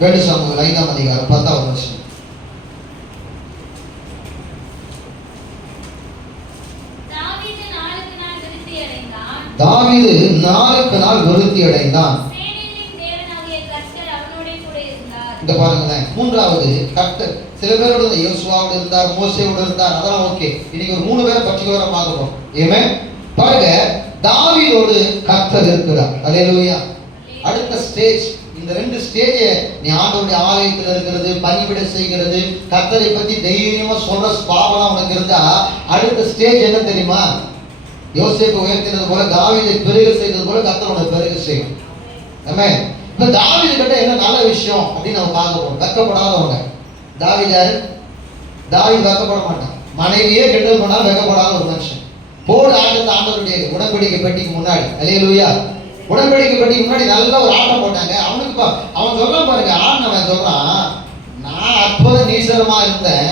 ரெண்டு சாமுவேல் ஐந்தாம் அதிகாரம் பத்தாவது வருஷம் தாவீது நாளுக்கு நாள் விருத்தி அடைந்தான். இங்க பாருங்களேன் மூன்றாவது கர்த்தர். சில பேரோட. யோசுவாவோட இருந்தார் மோசேவோட இருந்தார் அதெல்லாம் ஓகே. இன்னைக்கு ஒரு மூணு பேரை பர்டிகுலரா பார்க்கிறோம் ஏமே பாருங்க தாவீதோடு கர்த்தர் இருக்கிறார். அல்லேலூயா அடுத்த ஸ்டேஜ் இந்த ரெண்டு ஸ்டேஜை நீ ஆண்டவருடைய ஆலயத்தில் இருக்கிறது பணிவிட செய்கிறது கத்தரை பத்தி தைரியமா சொல்ற ஸ்பாவெல்லாம் உனக்கு இருந்தா அடுத்த ஸ்டேஜ் என்ன தெரியுமா? யோசிப்பை உயர்த்தினது போல தாவிதை பெருக செய்தது போல கத்தர் உனக்கு பெருக செய்யும். ஆமே இப்ப தாவீது கிட்ட என்ன நல்ல விஷயம் அப்படின்னு நம்ம பார்க்க போறோம். வெக்கப்படாதவங்க. தாவீது தாவி வெக்கப்பட மாட்டான். மனைவியே கெட்டது பண்ணாலும் வெக்கப்படாத ஒரு மனுஷன். போடு ஆட்டத்தை ஆண்டவருடைய உடன்படிக்கை பெட்டிக்கு முன்னாடி. அலையலூயா உடன்படிக்கை முன்னாடி நல்ல ஒரு ஆட்டம் போட்டாங்க. அவனுக்கு அவன் சொல்றான் பாருங்க ஆண்டவன் சொல்றான் நான் அற்புத நீசரமா இருந்தேன்.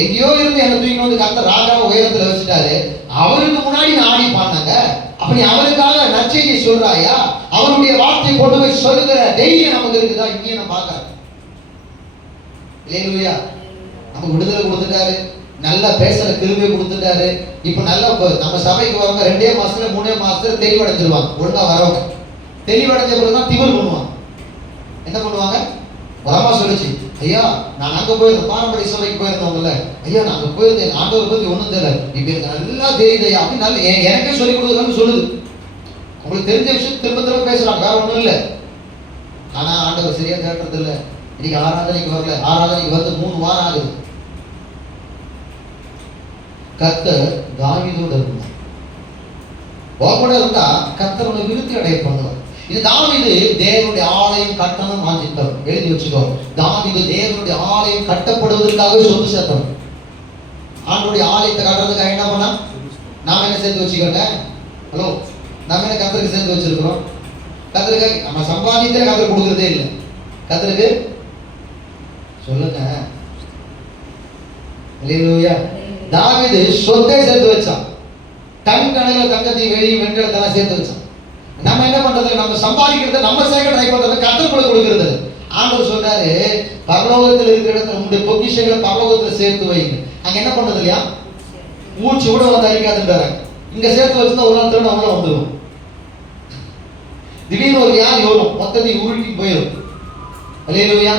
எங்கேயோ இருந்து என்ன தூக்கி வந்து கத்த ராஜாவை உயரத்துல வச்சுட்டாரு. அவருக்கு முன்னாடி நான் ஆடி பாடினாங்க. அப்ப நீ அவருக்காக நற்செய்தி சொல்றாயா? அவருடைய வார்த்தை கொண்டு போய் சொல்லுகிற தைரியம் நமக்கு இருக்குதா? இங்கேயும் நான் பார்க்கறேன் இல்லையா நமக்கு விடுதலை கொடுத்துட்டாரு. நல்லா பேசுற கிருபை கொடுத்துட்டாரு. இப்ப நல்லா நம்ம சபைக்கு வரவங்க ரெண்டே மாசத்துல மூணே மாசத்துல தெளிவடைஞ்சிருவாங்க ஒழுங்கா வரவங்க. தெளிவடைஞ்ச பிறகுதான் திமிர் பண்ணுவாங்க. என்ன பண்ணுவாங்க? வரமா சொல்லிச்சு சொல்லுச்சு ஐயா நான் அங்கே போயிருந்தேன் பாரம்பரிய சபைக்கு போயிருந்தவங்கல்ல. ஐயா நான் அங்கே போயிருந்தேன் ஆண்டவர் பற்றி ஒன்றும் தெரியல. இப்போ எனக்கு நல்லா தெரியுது ஐயா. அப்படின்னு நல்ல எனக்கே சொல்லி கொடுக்குறான்னு சொல்லுது. உங்களுக்கு தெரிஞ்ச விஷயம் திரும்ப திரும்ப பேசுகிறாங்க வேற ஒன்றும் இல்லை. ஆனால் ஆண்டவர் சரியா கேட்கறது இல்லை இன்னைக்கு ஆராதனைக்கு வரல. ஆராதனைக்கு வந்து மூணு வாரம் ஆகுது. கர்த்தர் தாவிதோடு இருந்தார். உன் இருந்தா கத்தரோட உன்னை விருத்தி அடைய பண்ணுவார். இது தாவீது தேவனுடைய ஆலயம் கட்டணும் வாஞ்சித்தவர் எழுதி வச்சுக்கோ தாவீது தேவனுடைய ஆலயம் கட்டப்படுவதற்காகவே சொத்து சேர்த்தவர். ஆண்டுடைய ஆலயத்தை கட்டுறதுக்காக என்ன பண்ணா? நாம என்ன சேர்த்து வச்சுக்கோங்க? ஹலோ நாம என்ன கத்தருக்கு சேர்த்து வச்சிருக்கிறோம்? கத்தருக்கு நம்ம சம்பாதித்தே கத்தருக்கு கொடுக்கறதே இல்லை. கத்தருக்கு சொல்லுங்க. தாவீது சொத்தை சேர்த்து வச்சான். டன் கணக்கில் தங்கத்தையும் வெளியும் வெண்கலத்தெல்லாம் சேர்த்து வச்சான். நம்ம என்ன பண்றது? நம்ம சம்பாதிக்கிறத நம்ம சேர்க்க ட்ரை பண்றது கத்தருக்குள்ள கொடுக்கறது. ஆண்டவர் சொல்றாரு பரலோகத்தில் இருக்கிற இடத்துல உங்களுடைய பொக்கிஷங்களை பரலோகத்தில் சேர்த்து வைங்க அங்க என்ன பண்றது இல்லையா? மூச்சு கூட வந்து அழிக்காதுன்றாங்க இங்க சேர்த்து வச்சுதான் ஒரு நாள் திரும்ப உள்ள வந்துடும் திடீர்னு ஒரு யார் யோகம் மொத்தத்தையும் உருட்டி போயிடும் அல்லேலூயா.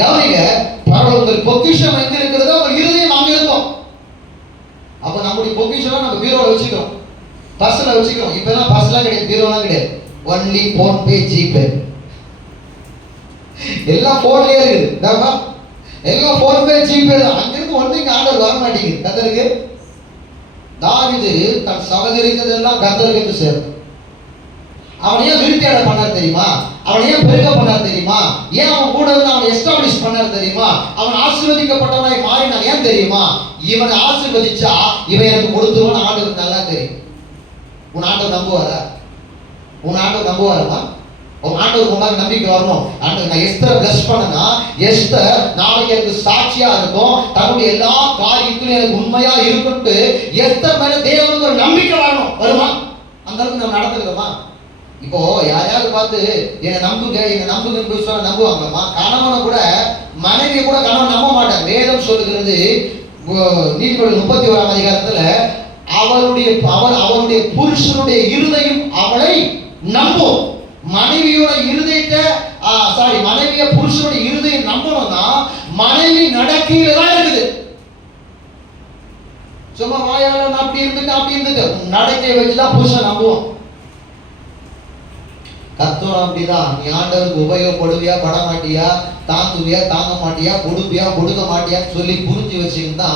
கவனிங்க பரலோகத்தில் பொக்கிஷம் எங்க இருக்கிறதோ அவங்க இருதயம் அங்க இருக்கும். அப்ப நம்முடைய பொக்கிஷம் நம்ம பீரோல வச்சுக்கிறோம். பர்ஸ்ல வச்சுக்கணும் இப்ப எல்லாம் பர்ஸ்லாம் கிடையாது பீரோலாம் கிடையாது. ஒன்லி போன் பே ஜிபே எல்லாம் ஃபோன்லேயே இருக்குது. எல்லாம் ஃபோன்பே ஜிபே தான். அங்கிருந்து ஒண்ணு இங்கே ஆர்டர் வர மாட்டேங்குது. கத்தருக்கு? தாவிது தன் சகதரித்ததெல்லாம் கத்தருக்கு சேரும் அவன் ஏன் விருத்தி அடை பண்ணார் தெரியுமா? அவன் ஏன் பெருக பண்ணார் தெரியுமா? ஏன் அவன் கூட இருந்து அவனை எஸ்டாப்ளிஷ் பண்ணார் தெரியுமா? அவன் ஆசீர்வதிக்கப்பட்டவனாய் மாறினான். ஏன் தெரியுமா? இவனை ஆசீர்வதிச்சா இவன் எனக்கு கொடுத்துருவான் ஆண்டு நல்லா தெரியும். உன் ஆண்டவர் நம்புவாரா? உன் ஆண்டவர் நம்புவாரா உன் ஆண்டவர் உனக்கு நம்பிக்கை வரணும். ஆண்டவர் நான் எஸ்தரை பிளஸ் பண்ணனா எஸ்தர் நாளைக்கு எனக்கு சாட்சியா இருக்கும். தன்னுடைய எல்லா காரியத்திலும் எனக்கு உண்மையா இருக்கும்ட்டு எஸ்தர் மேல தேவனுக்கு ஒரு நம்பிக்கை வரணும். வருமா? அந்த அளவுக்கு நம்ம நடந்துக்கிறோமா? இப்போ யாரையாவது பார்த்து என்னை நம்புங்க என்னை நம்புங்கன்னு சொல்ல சொன்னா கணவனை கூட மனைவியை கூட கணவன் நம்ப மாட்டாங்க. வேதம் சொல்லுகிறது நீதிபதி முப்பத்தி ஓராம் அதிகாரத்துல அவருடைய அவர் அவருடைய புருஷனுடைய இருதயம் அவளை நம்பும். மனைவியோட இருதயத்தை சாரி மனைவிய புருஷனுடைய இருதயம் நம்பணும்னா மனைவி நடக்கையில தான் இருக்குது. சும்மா வாயால நான் அப்படி இருந்துட்டு அப்படி இருந்துட்டு நடக்கையை வச்சுதான் புருஷன் நம்புவோம் தத்துவம் அப்படிதான். நீ ஆண்டவருக்கு உபயோகப்படுவியா பட மாட்டியா தாங்குவியா தாங்க மாட்டியா கொடுப்பியா கொடுக்க மாட்டியான்னு சொல்லி புரிஞ்சு வச்சுக்கிட்டு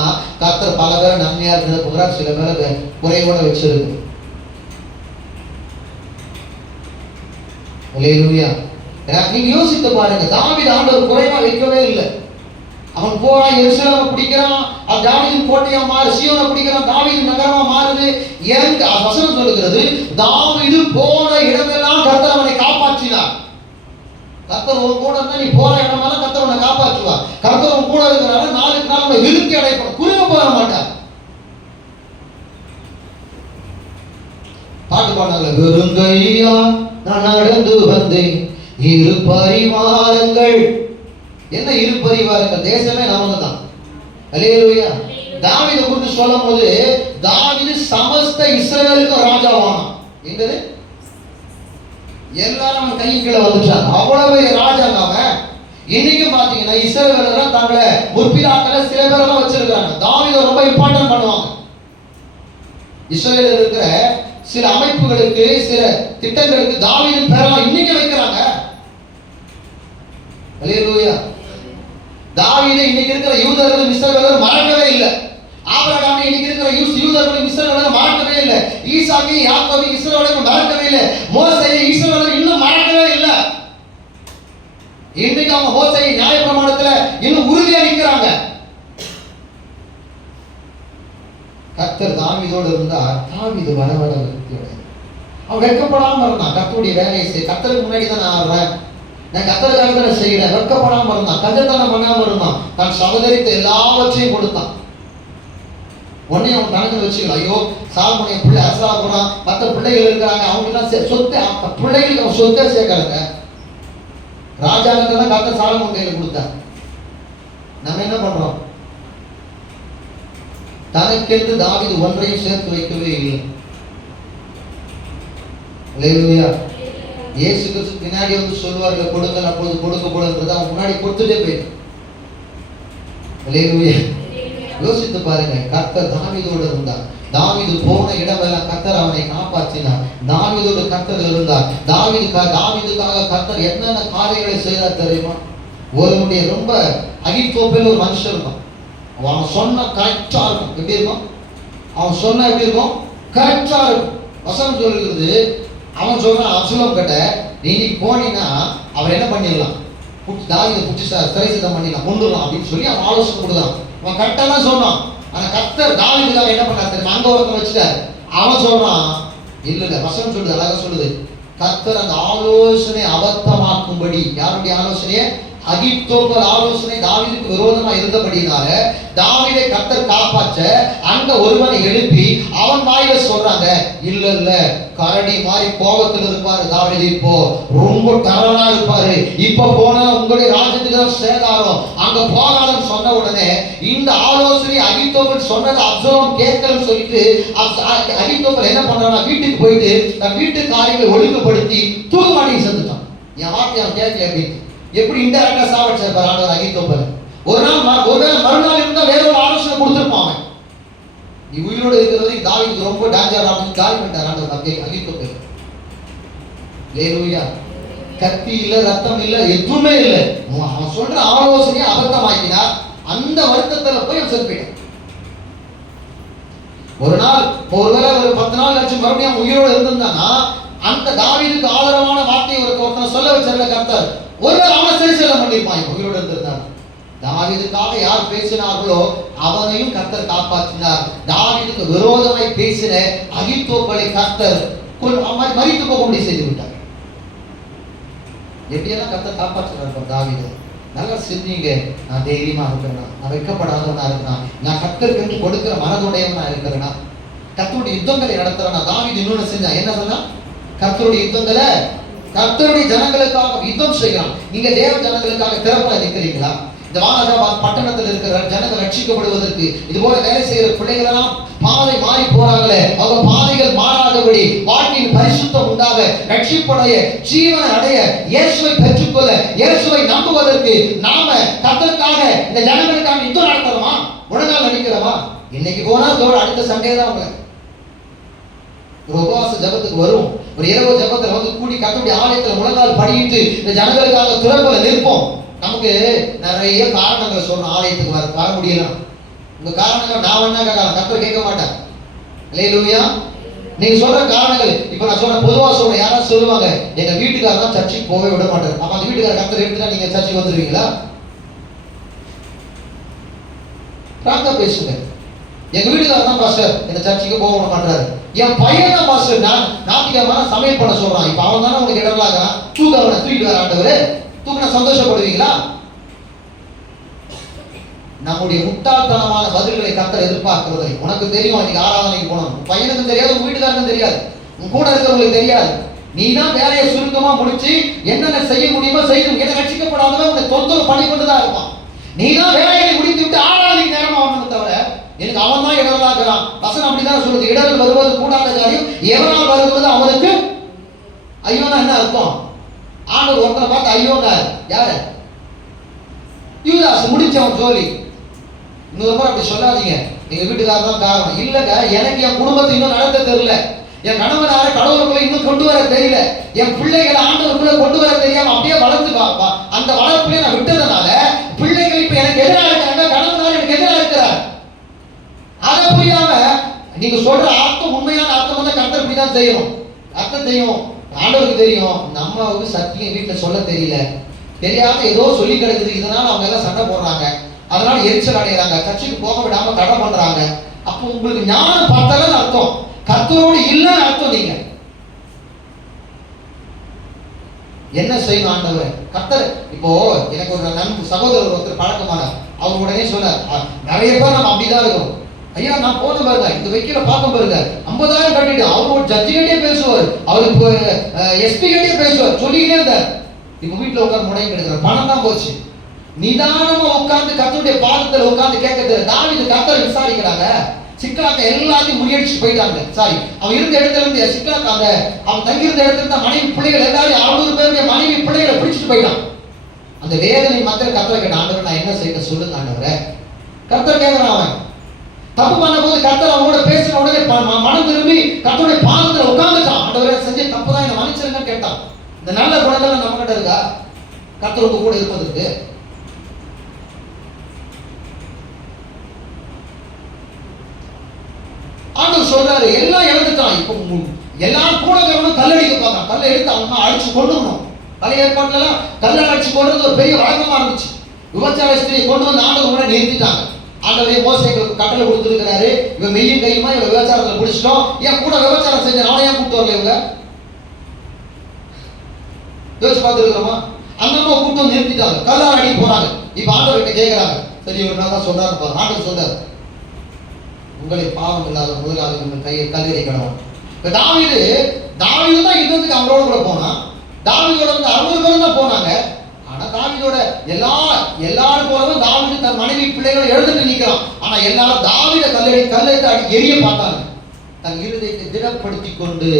கத்தர் பல பேரை நன்மையா இருக்கிற போகிறார் சில பேரை குறைவோட வச்சிருக்கு. ஏன்னா, நீங்க யோசித்து பாருங்க. தாவித ஆண்டவர் குறைவா வைக்கவே இல்லை. அவன் போறான் எருசலேமை பிடிக்கிறான் அவன் தாவீதின் கோட்டையா மாறு சீவனை பிடிக்கிறான் தாவீது நகரமா மாறுது. எனக்கு வசனம் சொல்லுகிறது தாவீது போன இடமெல்லாம் கர்த்தர் அவனை காப்பாற்றினார். கர்த்தர் ஒரு கூட இருந்தா நீ போற இடமெல்லாம் கர்த்தர் உன்னை காப்பாற்றுவார். கர்த்தர் உன் கூட இருக்கிறனால நாளுக்கு நாள் உன்னை விருத்தி அடைப்படும் குறுக போக மாட்டார். பாட்டு பாடுறாங்க வெறுங்கையா நான் நடந்து வந்தேன். இரு பரிமாறங்கள் என்ன இருப்பறிவார்கள் தேசமே நமக்கு தான் அல்லேலூயா. தாவித குறித்து சொல்லும் போது தாவிது சமஸ்த இஸ்ரேலுக்கும் ராஜாவானான். எங்கது? எல்லாரும் அவன் கையின் கீழே வந்துட்டாங்க அவ்வளவு ராஜாங்க அவன். இன்னைக்கு பாத்தீங்கன்னா இஸ்ரவேலர் தங்களை முற்பிதாக்களை சில பேரெல்லாம் வச்சிருக்காங்க தாவித ரொம்ப இம்பார்ட்டன்ட் பண்ணுவாங்க. இஸ்ரேலில் இருக்கிற சில அமைப்புகளுக்கு சில திட்டங்களுக்கு தாவிதின் பேரெல்லாம் இன்னைக்கு வைக்கிறாங்க. அல்லேலூயா. தாவீதை இன்னைக்கு இருக்கிற யூதர்களும் இஸ்ரவேலரும் மறக்கவே இல்லை. ஆபிரகாமை இன்னைக்கு இருக்கிற யூஸ் யூதர்களும் இஸ்ரவேலரும் மறக்கவே இல்லை. ஈசாக்கி யாக்கோபி இஸ்ரவேலரும் மறக்கவே இல்லை. மோசையை இஸ்ரவேலர் இன்னும் மறக்கவே இல்லை. இன்னைக்கு அவங்க மோசையை நியாயப்பிரமாணத்துல இன்னும் உறுதியா நிற்கிறாங்க கத்தர் தாவிதோடு இருந்தார். தாவிது வர வர அவன் வெட்கப்படாமல் இருந்தான் கத்தருடைய வேலையை செய். கத்தருக்கு முன்னாடி தான் நான் ஆடுறேன். நான் கர்த்தருக்காக கருத்தனை செய்கிறேன் வெட்கப்படாமல் இருந்தான் கஞ்சத்தனம் பண்ணாமல் இருந்தான் தன் சகோதரித்த எல்லாவற்றையும் கொடுத்தான். உடனே அவன் கணக்கு வச்சுக்கலாம் ஐயோ சால்மணிய பிள்ளை அரசா போறான் மற்ற பிள்ளைகள் இருக்கிறாங்க அவங்கெல்லாம் சே- சொத்தை அவன் பிள்ளைகளுக்கு அவன் சொத்தை சேர்க்கறாங்க ராஜாவுக்கு தான் கத்த சாலமோன் கையில் கொடுத்தார். நம்ம என்ன பண்றோம்? தனக்கென்று தாவிது ஒன்றையும் சேர்த்து வைக்கவே இல்லை. இல்லையா இயேசு கிறிஸ்து பின்னாடி வந்து சொல்லுவார்கள் கொடுங்கள் அப்பொழுது கொடுக்கப்படும் அவன் முன்னாடி கொடுத்துட்டே போயிட்டான். யோசித்து பாருங்க கர்த்தர் தாவீதோடு இருந்தார். தாவீது போன இடமெல்லாம் கர்த்தர் அவனை காப்பாற்றினார். தாவீதோடு கர்த்தர் இருந்தார். தாவீது தாவீதுக்காக கர்த்தர் என்னென்ன காரியங்களை செய்தார் தெரியுமா? ஒருவனுடைய ரொம்ப அகித்தோப்பில் ஒரு மனுஷன் இருந்தான் அவன் சொன்ன கரெக்டா இருக்கும். எப்படி இருக்கும்? அவன் சொன்ன எப்படி இருக்கும்? கரெக்டா இருக்கும். வசனம் சொல்லுகிறது அவன் சொல்றான் அசுலம் கிட்ட நீ இன்னைக்கு போனீங்கன்னா அவர் என்ன பண்ணிடலாம்? புடிச்சு தாவிதை புடிச்சு ச- சிறை சிதம் பண்ணிடலாம் கொண்டுடலாம் அப்படின்னு சொல்லி அவன் ஆலோசனை கொடுத்தான் அவன் கரெக்டாக தான் சொன்னான் கத்தர் தாவிக்கு தாவிதுக்காக என்ன பண்ணார் தெரியுமா? அங்க ஒருத்தன் வச்சுட்டார். அவன் சொல்றான் இல்லை இல்ல வசனம் சொல்லுது அழகாக சொல்லுது. கத்தர் அந்த ஆலோசனை அபத்தமாக்கும்படி யாருடைய ஆலோசனையை? அகித்தோப்பல் ஆலோசனை தாவிதுக்கு விரோதமா இருந்தபடினால தாவிதை கத்தர் காப்பாற்ற அந்த ஒருவனை எழுப்பி அவன் வாயில சொல்றாங்க இல்ல இல்ல கரடி மாதிரி கோபத்துல இருப்பாரு தாவீது இப்போ. ரொம்ப டரனா இருப்பாரு. இப்ப போனா உங்களுடைய ராஜ்யத்துக்கு தான் சேதாரம். அங்க போனாலும் சொன்ன உடனே இந்த ஆலோசனை அகித்தோப்பல் சொன்னதை அப்சலம் கேட்கலன்னு சொல்லிட்டு அப்- என்ன பண்றான்னா வீட்டுக்கு போயிட்டு தன் வீட்டு காரியங்களை ஒழுங்குபடுத்தி தூக்குமாடி செஞ்சுட்டான். என் வார்த்தை அவன் கேட்கல அப்படின்னு? எப்படி இன்டெரக்டா சாவடிச்சிருப்பார் ஆண்டவர் அகித்தோப்பல் ஒரு நாள் ஒரு நாள் மறுநாள் இருந்தா வேற ஒரு ஆலோசனை கொடுத்துருப்பான் அவன் நீ உயிரோடு இருக்கிறது தாவிக்கு ரொம்ப டேஞ்சர் அப்படின்னு காலி பண்ணிட்டார் ஆண்டவர் அகி அகித்தோப்பல் லேலூயா கத்தி இல்ல ரத்தம் இல்ல எதுவுமே இல்ல. அவன் அவன் சொல்ற ஆலோசனையை அபத்தமாக்கினார். அந்த வருத்தத்துல போய் அவன் செத்து ஒரு நாள் ஒருவேளை ஒரு பத்து நாள் கழிச்சு மறுபடியும் உயிரோடு இருந்திருந்தானா அந்த தாவீதுக்கு ஆதரவான வார்த்தையை ஒரு ஒருத்தனை சொல்ல வச்சிருந்த கர்த்தர் ஒருவர் அவனை சரி செல்ல உயிரோடு இருந்திருந்தான் தாவீதுக்காக யார் பேசினார்களோ அவனையும் கர்த்தர் காப்பாற்றினார். தாவீதுக்கு விரோதமாய் பேசின அகித்தோப்பலை கர்த்தர் மறித்து போக மறித்து செய்து விட்டார் எப்படியெல்லாம் கர்த்தர் காப்பாற்றினார் பார் நல்லா சிந்திங்க. நான் தைரியமா இருக்கிறேனா? நான் வைக்கப்படாதவனா இருக்கிறேனா? நான் கர்த்தருக்கு கொடுக்கிற மனதுடையவனா இருக்கிறேனா? கத்தோட யுத்தங்களை நடத்துறேனா? தாவீது இன்னொன்னு செஞ்சான் என்ன சொன்னா கர்த்தருடைய யுத்தங்களை கர்த்தருடைய ஜனங்களுக்காக யுத்தம் செய்யலாம். நீங்க தேவ ஜனங்களுக்காக திறப்பா நிற்கிறீங்களா? இந்த வானகாபாத் பட்டணத்தில் இருக்கிற ஜனங்கள் ரட்சிக்கப்படுவதற்கு இது போல வேலை செய்கிற பிள்ளைகளெல்லாம் பாதை மாறி போறாங்களே. அவங்க பாதைகள் மாறாதபடி வாழ்க்கையின் பரிசுத்தம் உண்டாக ரட்சிப்படைய ஜீவனை அடைய இயேசுவை பெற்றுக்கொள்ள இயேசுவை நம்புவதற்கு நாம கர்த்தருக்காக இந்த ஜனங்களுக்காக யுத்தம் நடத்துறோமா? முழங்கால் நடிக்கிறோமா? இன்னைக்கு போனா தோட அடுத்த சண்டே தான் அவங்க ஒரு உபவாச ஜபத்துக்கு வரும் ஒரு இரவு ஜபத்தில் வந்து கூடி கத்தோடைய ஆலயத்தில் முழங்கால் படியிட்டு இந்த ஜனங்களுக்காக துறப்புல நிற்போம். நமக்கு நிறைய காரணங்கள் சொல்றோம் ஆலயத்துக்கு வர வர முடியலாம் உங்க காரணங்கள் நான் வேணா கேட்கலாம் கத்தர் கேட்க மாட்டேன் இல்லையா நீங்க சொல்ற காரணங்கள் இப்ப நான் சொல்ற பொதுவா சொல்றேன். யாராவது சொல்லுவாங்க எங்க வீட்டுக்காரர் தான் சர்ச்சுக்கு போகவே விட மாட்டார். அப்ப அந்த வீட்டுக்காரர் கத்தர் எடுத்துட்டா நீங்க சர்ச்சுக்கு வந்துருவீங்களா? பிராங்கா பேசுங்க. எங்க வீட்டுக்காரர் தான் பாஸ்டர் இந்த சர்ச்சுக்கு போக விட மாட்டாரு என் பையன் தான் பாஸ்டர் நான் ஞாயிற்றுக்கிழமை சமையல் பண்ண சொல்றான். இப்ப அவன் தானே உங்களுக்கு இடர்லாக தூக்க அவனை தூக்கிட்டு வர ஆண்டவர். தூக்கினா சந்தோஷப்படுவீங்களா? நம்முடைய முட்டாள்தனமான பதில்களை கத்தர் எதிர்பார்க்கிறதை உனக்கு தெரியும். அன்னைக்கு ஆராதனைக்கு போனோம். பையனுக்கு பையனுக்கும் தெரியாது உன் வீட்டுக்காரனுக்கும் தெரியாது. உன் கூட இருக்கிறவங்களுக்கு தெரியாது. நீ தான் வேலையை சுருக்கமா முடிச்சு என்னென்ன செய்ய முடியுமோ செய்யும் என ரட்சிக்கப்படாதவன் உன்னை தொந்தரவு பண்ணி கொண்டு தான் இருப்பான். நீ தான் வேலையை முடித்து விட்டு ஆறாவது நேரமா வரணும் தவிர எனக்கு அவன் வசனம் அப்படிதான் சொல்லுது. இடர்கள் வருவது கூடாத காரியம் எவனால் வருவது அவனுக்கு? ஐயோனா என்ன அர்த்தம்? ஆண்டவர் ஒருத்தனை பார்த்து ஐயோனார் யாரு? யூதாஸ் முடிச்சவன் ஜோலி. இன்னொரு முறை அப்படி சொல்லாதீங்க. எங்க வீட்டுக்காரர் தான் காரணம். இல்லைங்க எனக்கு என் குடும்பத்தை இன்னும் நடத்த தெரியல. என் கணவனார கடவுளுக்குள்ள இன்னும் கொண்டு வர தெரியல. என் பிள்ளைகளை ஆண்டவருக்குள்ள கொண்டு வர தெரியாம அப்படியே வளர்த்து வா- அந்த வளர்ப்புல நான் விட்டதுனால பிள்ளைகள் இப்ப எனக்கு எதிராக இருக்காங்க கணவனார் எனக்கு எதிராக இருக்கிறார் அதை புரியாம நீங்க சொல்ற அர்த்தம் உண்மையான அர்த்தம் வந்து கர்த்தர் இப்படி தான் செய்யணும். அர்த்தம் தெரியும். ஆண்டவருக்கு தெரியும். நம்மளுக்கு சத்தியம் வீட்டுல சொல்ல தெரியல. தெரியாம ஏதோ சொல்லி கிடக்குது. இதனால அவங்க எல்லாம் சண்டை போடுறாங்க. அதனால எரிச்சல் அடைகிறாங்க சர்ச்சுக்கு போக விடாம தடை பண்றாங்க. அப்போ உங்களுக்கு ஞானம் பார்த்தாலும் அர்த்தம். கர்த்தரோடு இல்லைன்னு அர்த்தம் நீங்க. என்ன செய்யணும் ஆண்டவர்? கர்த்தர் இப்போ எனக்கு ஒரு நண்பு சகோதரர் ஒருத்தர் பழக்கமானார். அவர் உடனே சொன்னார் நிறைய பேர் நம்ம அப்படிதான் இருக்கோம். ஐயா நான் போன பாருங்க. இந்த வைக்கல பார்க்க பாருங்க. ஐம்பதாயிரம் கட்டிட்டு அவர் ஒரு ஜட்ஜி பேசுவார். அவர் எஸ்பி கிட்டே பேசுவார். சொல்லிக்கிட்டே இருந்தார். இப்ப வீட்டில் உட்காந்து முடங்கி கிடக்குற பணம் தான் போச்சு. நிதானமா உட்காந்து கர்த்தருடைய பாதத்தில் உட்காந்து கேட்கறது நான் இது கத்தர் விசாரிக்கிறாங்க. சிக்கலாக்க எல்லாத்தையும் முறியடிச்சு போயிட்டாங்க. சாரி அவன் இருந்த இடத்துல இருந்து சிக்கலாக்க அந்த அவன் தங்கியிருந்த இடத்துல இருந்த மனைவி பிள்ளைகள் எல்லாரும் அறுநூறு பேருடைய மனைவி பிள்ளைகளை பிடிச்சிட்டு போயிட்டான். அந்த வேதனை மக்கள் கத்தரை கேட்டான் ஆண்டவர் நான் என்ன செய்ய சொல்லுங்க ஆண்டவரை. கத்தர் கேட்கிறான் அவன். தப்பு பண்ணும்போது கத்தர் அவனோட பேசின உடனே மனம் திரும்பி கர்த்தருடைய பாதத்துல உட்கார்ந்துட்டான். ஆண்டவரே செஞ்ச தப்பு தான் என்ன மன்னிச்சிருங்கன்னு கேட்டான். இந்த நல்ல குணங்கள் நம்ம கிட்ட இருக்கா? கர்த்தர் உங்க கூட இருப்பதற்கு. ஆண்டவர் சொல்றாரு எல்லாம் இழந்துட்டான் இப்போ எல்லாரும் கூட இருக்கிறவனும் கல்லடிக்க பார்த்தான் கல்லை எடுத்து அவங்க அடிச்சு கொண்டுணும் பழைய ஏற்பாட்டுல எல்லாம் கல்லை அடிச்சு கொண்டது ஒரு பெரிய வழக்கமா இருந்துச்சு. விபச்சார ஸ்திரியை கொண்டு வந்து ஆண்டவர் முன்னாடி நிறுத்திட்டாங்க. ஆண்டவரே மோசைகளுக்கு கட்டளை கொடுத்துருக்கிறாரு. இவன் மெய்யும் கையுமா? இவன் விபச்சாரத்துல பிடிச்சிட்டோம். ஏன் கூட விபச்சாரம் செஞ்ச அவனை ஏன் கூப்பிட்டு வரல இவங்க? யோசிச்சு பார்த்துருக்கிறோமா? அந்த அம்மா கூப்பிட்டு வந்து நிறுத்திட்டாங்க. கல்லால் அடிக்க போறாங்க. இப்ப ஆண்டவர் கிட்ட கேட்கறாங்க சரி இவர் நான் தான் சொன்னாரு ஆண்டவர் சொன்னார் உங்களை பாவம் இல்லாத முதலாளி உங்கள் கையை கல்லறை கடவுள் இப்ப தாவிது தாவிது தான் யுத்தத்துக்கு அவரோட கூட போனான். தாவிதோட வந்து அறுபது பேரும் தான் போனாங்க. ஆனா தாவிதோட எல்லா எல்லாரும் போலவும் தாவிது தன் மனைவி பிள்ளைகளை எழுந்துட்டு நிக்கிறான் ஆனா எல்லாரும் தாவித கல்லடி கல்லெடுத்து அடி எரிய பார்த்தாங்க. தன் இருதயத்தை திடப்படுத்தி கொண்டு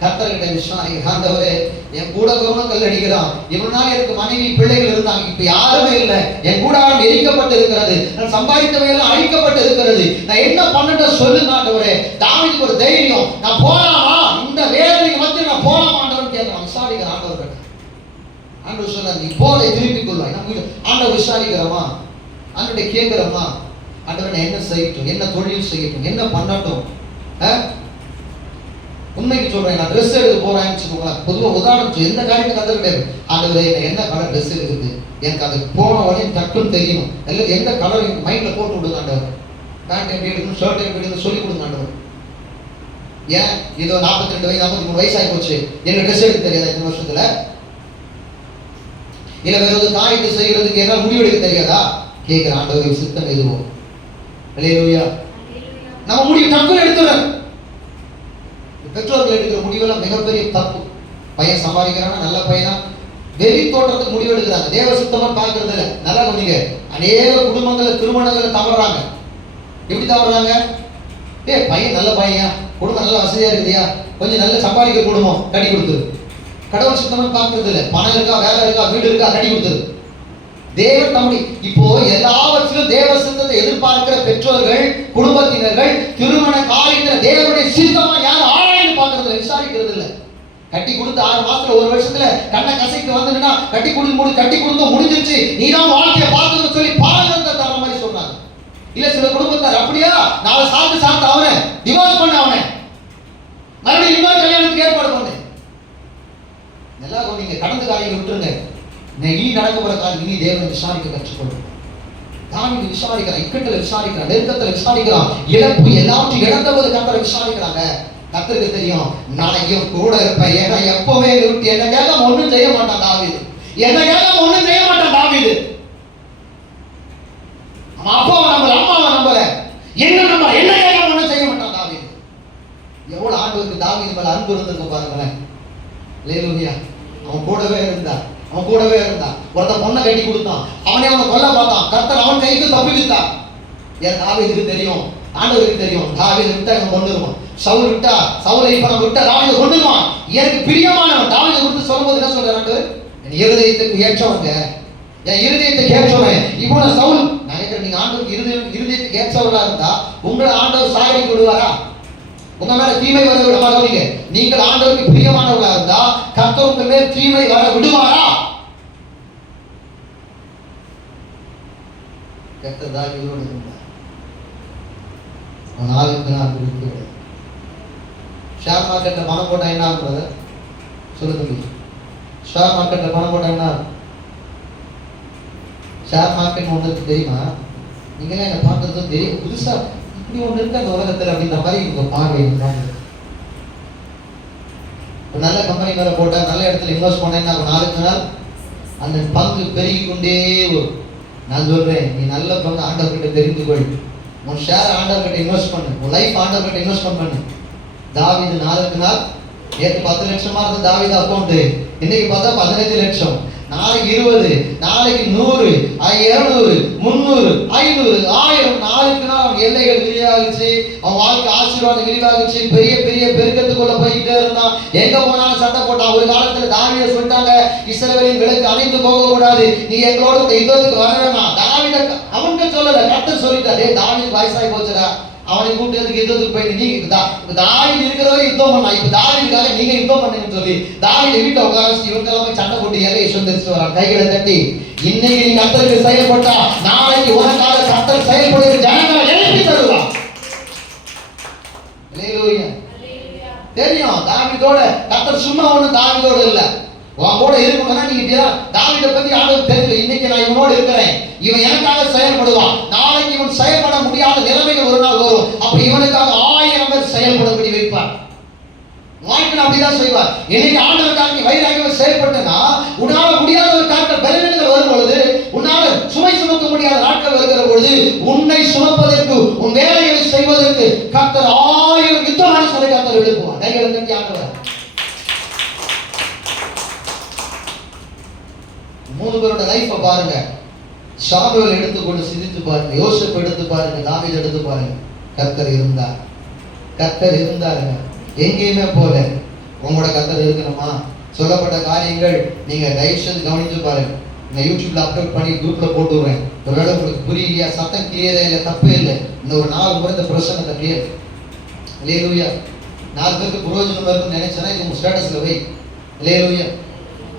கர்த்தர்கிட்ட விஷயம் ஆண்டவரே என் கூட கவனம் கல்லடிக்கிறான். இவனால எனக்கு மனைவி பிள்ளைகள் இருந்தாங்க. இப்ப யாருமே இல்லை. என் கூடாரம் எரிக்கப்பட்டு இருக்கிறது நான் சம்பாதித்தவை எல்லாம் அழிக்கப்பட்டு இருக்கிறது நான் என்ன பண்ணட்ட சொல்லுங்க ஆண்டவரே. தாவிக்கு ஒரு தைரியம். நான் போலாமா? இந்த வேதனைக்கு மத்திய நான் போலாமா ஆண்டவன் கேட்கிறான். விசாரிக்கிற ஆண்டவர்கள் ஆண்டவர் சொன்னார் நீ போதை திருப்பிக் கொள்வாய் நம்ம ஆண்டவர் விசாரிக்கிறோமா ஆண்டவரை கேட்கிறோமா ஆண்டவர் நான் என்ன செய்யட்டும்? என்ன தொழில் செய்யட்டும்? என்ன பண்ணட்டும்? ஆ? உண்மைக்கு சொல்றேன் நான் ட்ரெஸ் எடுக்க போறேன்னு வச்சுக்கோங்களேன். பொதுவாக உதாரணம் எந்த காரியத்துக்கு அந்த கிடையாது ஆண்டவர் என்ன கலர் ட்ரெஸ் இருக்குது எனக்கு அது போன வரையும் டக்குன்னு தெரியணும். எல்லாம் எந்த கலர் எனக்கு போட்டு விடுங்க ஆண்டவர். பேண்ட் எப்படி எடுக்கணும் ஷர்ட் எப்படி எடுக்கணும் சொல்லி கொடுங்க ஆண்டவர். ஏன்? இதோ நாற்பத்தி ரெண்டு வயசு நாற்பத்தி மூணு வயசு ஆகி போச்சு. எனக்கு ட்ரெஸ் எடுக்க தெரியாதா இந்த வருஷத்துல? இல்ல வேற ஏதாவது காரியத்தை செய்யறதுக்கு என்னால் முடிவெடுக்க தெரியாதா? கேட்கிற ஆண்டவர் சித்தம் எதுவும் அல்லேலூயா நம்ம முடிவு டக்குன்னு எடுத்துறோம் பெற்றோர்கள் எடுக்கிற முடிவெல்லாம் மிகப்பெரிய தப்பு. பையன் சம்பாதிக்கிறானா? நல்ல பையனா? வெளி தோற்றத்துக்கு முடிவு எடுக்கிறாங்க தேவ சுத்தமா பார்க்கறது இல்ல. நல்லா கவனிங்க. அநேக குடும்பங்கள்ல திருமணங்கள்ல தவறுறாங்க எப்படி தவறுறாங்க ஏய் பையன் நல்ல பையன். குடும்பம் நல்ல வசதியா இருக்குதியா? கொஞ்சம் நல்ல சம்பாதிக்கிற குடும்பம் கட்டி கொடுத்துரு. கடவுள் சுத்தமாக பார்க்கறது இல்லை பணம் இருக்கா வேலை இருக்கா வீடு இருக்கா கட்டி கொடுத்தது. தேவன் தம்முடைய இப்போ எல்லாவற்றிலும் தேவ சித்தத்தை எதிர்பார்க்கிற பெற்றோர்கள் குடும்பத்தினர்கள் திருமண காரியத்தில் தேவனுடைய சித்தமா யாரும் ஆராய்ந்து பார்க்கறது இல்லை விசாரிக்கிறது இல்லை கட்டி கொடுத்து ஆறு மாசத்துல ஒரு வருஷத்துல கண்ணை கசைக்கு வந்துன்னா கட்டி கொடுத்து முடி கட்டி கொடுத்து முடிஞ்சிருச்சு. நீ தான் வாழ்க்கையை பார்த்துன்னு சொல்லி பாலகத்தை தர மாதிரி சொன்னாங்க இல்ல சில குடும்பத்தார் அப்படியா? நாளை சாப்பிட்டு சாப்பிட்டு அவனை டிவோர்ஸ் பண்ண அவனை. மறுபடியும் இன்னொரு கல்யாணத்துக்கு ஏற்பாடு பண்ணு. எல்லாம் நீங்க கடந்த காரியங்களை விட்டுருங்க. நீ இனி நடக்க போற காரியம் இனி தேவனை விசாரிக்க கற்றுக்கொள்ளும். தாமி விசாரிக்கிறான் இக்கட்டில் விசாரிக்கிறான் நெருக்கத்தில் விசாரிக்கிறான் இழப்பு எல்லாத்தையும் இழந்தபோது கத்தரை விசாரிக்கிறாங்க. கத்தருக்கு தெரியும் நான் என் கூட இருப்பேன். ஏன்னா எப்பவுமே என்னை விட்டு என்ன கேட்காம ஒண்ணும் செய்ய மாட்டான் தாவீது. என்ன கேட்காம ஒண்ணும் செய்ய மாட்டான் தாவீது. அவன் அப்பாவை நம்பல அம்மாவை நம்பல. என்ன நம்பல என்ன கேட்காம ஒண்ணும் செய்ய மாட்டான் தாவீது. எவ்வளவு ஆண்டவருக்கு தாவீது மேல அன்பு இருந்திருக்கு பாருங்களேன். லேலூயா அவன் கூடவே இருந்தான் அவன் கூடவே இருந்தான் ஒருத்த பொண்ணை கட்டி கொடுத்தான். அவனே அவனை கொல்ல பார்த்தான். கர்த்தர் அவன் கைக்கு தப்பிவித்தான் என் தாவீதுக்கு தெரியும் ஆண்டவருக்கு தெரியும். தாவீது விட்டா இவன் கொண்டுருவான் சவுல் விட்டா சவுலை இப்ப நம்ம விட்டா தாவீது கொண்டுருவான் எனக்கு பிரியமானவன். தாவீது கொடுத்து சொல்லும்போது என்ன சொல்றாரு என் இருதயத்துக்கு ஏற்றவங்க. என் இருதயத்தை கேட்சவன் இவன சவுல் நினைக்கிறேன் நீங்க ஆண்டவருக்கு இருதயம் இருதயத்துக்கு ஏற்றவர்களா இருந்தா உங்களை ஆண்டவர் சாகடி விடுவாரா? உங்க மேல தீமை வர விட மாட்டீங்க நீங்கள் ஆண்டவருக்கு பிரியமானவர்களா இருந்தா கர்த்தர் உங்க மேல் தீமை வர விடுவாரா? கர்த்தர் தான் இதோடு இருந்தார். அவன் நாளுக்கு நாள் குறித்து ஷேர் மார்க்கெட்ல பணம் போட்டா என்ன ஆகும் சொல்லுங்க ஷேர் மார்க்கெட்ல பணம் போட்டா என்ன ஷேர் மார்க்கெட் ஒன்று தெரியுமா? நீங்களே என்னை பார்க்கறதும் தெரியும். புதுசாக இப்படி ஒன்று இருக்கு அந்த உலகத்தில் அப்படின்ற மாதிரி இவங்க பார்வை ஒரு நல்ல கம்பெனி மேலே போட்டால் நல்ல இடத்துல இன்வெஸ்ட் பண்ணேன்னா ஒரு நாளுக்கு நாள் அந்த பங்கு பெருகி கொண்டே வரும். நான் சொல்கிறேன் நீ நல்ல பங்கு ஆண்டவர்கிட்ட தெரிந்து கொள். உன் ஷேர் ஆண்டவர்கிட்ட இன்வெஸ்ட் பண்ணு. உன் லைஃப் ஆண்டவர்கிட்ட இன்வெஸ்ட் பண்ணு தாவீது நாளுக்கு நாள் நேற்று பத்து லட்சமா இருந்த தாவீது அக்கௌண்ட்டு இன்னைக்கு பார்த்தா பதினஞ்சு லட்சம். நாளைக்கு இருபது நாளைக்கு நூறு இருநூறு முந்நூறு ஐநூறு ஆயிரம். நாளுக்கு நாள் அவன் எல்லைகள் விரிவாகிச்சு அவன் வாழ்க்கை ஆசீர்வாதம் விரிவாகிச்சு பெரிய பெரிய பெருக்கத்துக்குள்ள போய்கிட்டே இருந்தான். எங்க போனாலும் சண்டை போட்டான். ஒரு காலத்துல தாவிய சொல்லிட்டாங்க இஸ்ரவேலின் விளக்கு அணைந்து போக கூடாது நீ எங்களோட இந்த யுத்தத்துக்கு வர வேணாம். தாவீத அவன்கிட்ட சொல்லல. கர்த்தர் சொல்லிட்டாரு "டேய், வயசாகி போச்சுடா. அவனை கூப்பிட்டு எதுக்கு யுத்தத்துக்கு போய் நீ தா- தாவீது இருக்கிறவரை யுத்தம் பண்ணா இப்ப தாவீதுக்காக நீங்க யுத்தம் பண்ணுங்கன்னு சொல்லி தாவீது வீட்டை உட்கார வச்சு இவங்க போய் சண்டை போட்டு இலையை சுந்தரிச்சு வரான் கைகளை தட்டி இன்னைக்கு நீ கத்தருக்கு செயல்பட்டா நாளைக்கு உனக்காக கத்தர் செயல்படுகிற ஜனங்களை எழுப்பி தருவான் தெரியும் தாவீதோட கத்தர் சும்மா ஒண்ணு தாவீதோட இல்ல. உன் கூட இருக்கணும்னா நீங்க இப்படியா? பத்தி யாரும் தெரியல. இன்னைக்கு நான் இவனோட இருக்கிறேன். இவன் எனக்காக செயல்படுவான். நாளைக்கு இவன் செயல்பட முடியாத நிலைமைகள் ஒரு நாள் வரும். அப்ப இவனுக்காக ஆயிரம் பேர் செயல்படும்படி வைப்பார். வாழ்க்கை அப்படிதான் செய்வார். இன்னைக்கு ஆண்டவருக்காக நீ வைராகியம் செயல்பட்டனா உன்னால முடியாத ஒரு காற்ற பலவீனங்கள் வரும் பொழுது உன்னால சுமை சுமக்க முடியாத நாட்கள் வருகிற பொழுது உன்னை சுமப்பதற்கு உன் வேலைகளை செய்வதற்கு கர்த்தர் ஆயிரம் யுத்தமான சொல்லி கர்த்தர் எழுப்புவார் கைகளை தட்டி ஆண்டவர் மூணு லைஃப்பை பாருங்க. ஷாபுவல் எடுத்துக்கொண்டு சிந்தித்து பாருங்க. யோசப் எடுத்து பாருங்க. தாவீது எடுத்து பாருங்க. கர்த்தர் இருந்தார். கர்த்தர் இருந்தாருங்க. எங்கேயுமே போல. உங்களோட கத்தர் இருக்கணுமா? சொல்லப்பட்ட காரியங்கள் நீங்க தயவு கவனித்து பாருங்க. நான் யூடியூப்ல அப்லோட் பண்ணி குரூப்ல போட்டு விடுறேன். ஒருவேளை உங்களுக்கு புரியலையா? சத்தம் கிளியரே இல்லை? தப்பே இல்லை. இந்த ஒரு நாலு முறை இந்த பிரசனத்தை கேள் லேலூயா நாலு பேருக்கு புரோஜனம் இருக்குன்னு நினைச்சேன்னா இது உங்க ஸ்டேட்டஸ்ல வை. லேலூயா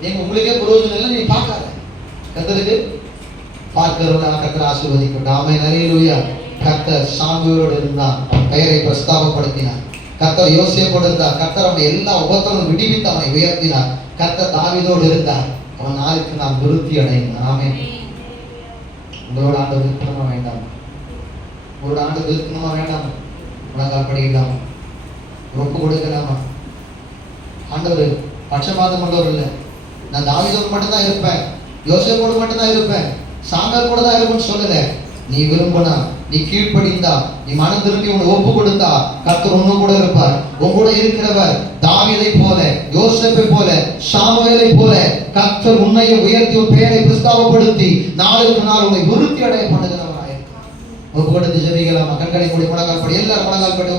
நீங்க உங்களுக்கே புரோஜனம் இல்லை நீ பார்க்காத கத்தருக்கு பார்க்கிறவங்க கத்தர் ஆசீர்வதிக்கட்டும். ஆமே நிறைய கத்தர் சாமியோடு இருந்தான் பெயரை பிரஸ்தாபப்படுத்தினார். கத்தர் யோசிப்போடு இருந்தார். கத்தர் அவன் எல்லா உபத்திரம் விடுவித்து அவனை உயர்த்தினார். கத்த தாவிதோடு இருந்தார். அவன் நாளுக்கு நாம் விருத்தி அடைந்தான் ஆமே உங்களோட ஆண்டு விருப்பமா வேண்டாம். உங்களோட ஆண்டு விருப்பமா வேண்டாம். முழங்கால் படிக்கலாமா ஒப்பு கொடுக்கலாமா? ஆண்டவர் பட்சபாதம் உள்ளவர் இல்லை. நான் தாவிதோடு மட்டும்தான் இருப்பேன். யோசேப்போடு மட்டும்தான் இருப்பேன். சாங்கர் கூட தான் இருப்பேன்னு சொல்லல நீ விரும்பினா நீ கீழ்ப்படிந்தா நீ மனம் திரும்பி உன்னை ஒப்பு கொடுத்தா கத்தர் உன்னு கூட இருப்பார். உன் கூட இருக்கிறவர் தாவீதை போல யோசப்பை போல சாமுவேலை போல கத்தர் உன்னையை உயர்த்தி உன் பெயரை பிரஸ்தாபப்படுத்தி நாளுக்கு நாள் உன்னை விருத்தி அடைய பண்ணுகிறவராய். ஒப்பு கொடுத்து மக்கள் கண்களை மூடி முழங்கால் படி. எல்லாரும் முழங்கால் படி